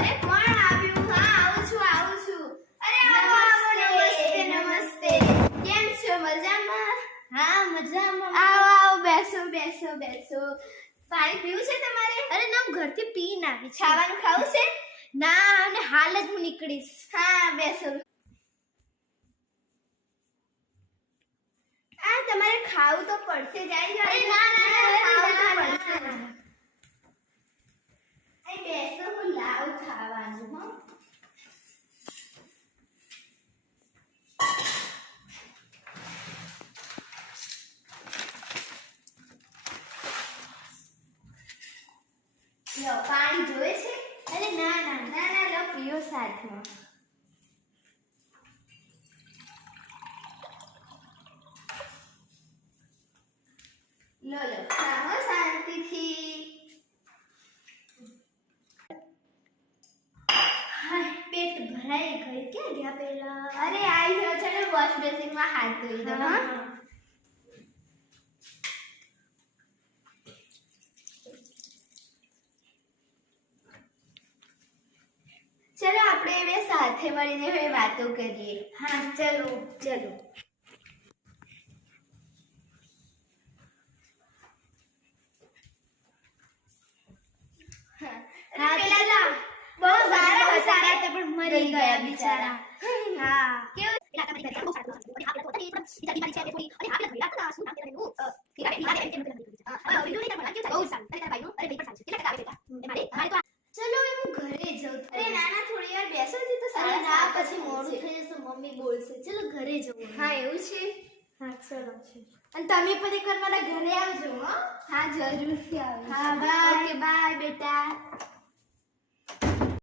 અરે કોણ આવ્યું? હા આવું છું. અરે આવો નમસ્તે નમસ્તે. કેમ છો? મજામાં? હા મજામાં. આવો બેસો. પાણી પીવું છે તમારે? અરે ના હું ઘરથી પીને આવી છું. ખાવાનું ખાવું છે? ના અને હાલ જ હું નીકળીશ. હા બેસો. આ તમારે ખાવું તો પડશે. જાય અરે ના ખાવું તો ના પડશે. અહીં બેસો, હું લાવું ખાવાનું. હો લો પાણી જોવે છે? અરે ના લો પીઓ સાથમાં. લો ખાઓ શાંતિથી. હાય પેટ ભરાઈ ગઈ. ક્યાં ગયા પેલા? અરે આઈ ગયો છે ને, વોશ બેસિનમાં હાથ ધોઈ દો. હા ચલો આપણે હવે સાથે મળીને હવે વાતો કરીએ. હા ચલો. હા પેલા બહુ સારા હતા પણ મરી ગયા બિચારા. હા કેવું ચલો હવે હું ઘરે જાઉં. અરે નાના થોડી વાર બેસો જ તો અરે સારા ના સારા પછી મોડું થઈ જશે, મમ્મી બોલશે. ચલો ઘરે જવું. હા એવું છે. હા ચલો. અને તમે પણ એકવાર મારા ઘરે આવજો. હો હા જરૂરથી આવીશ. હા, bye. ઓકે બાય બેટા.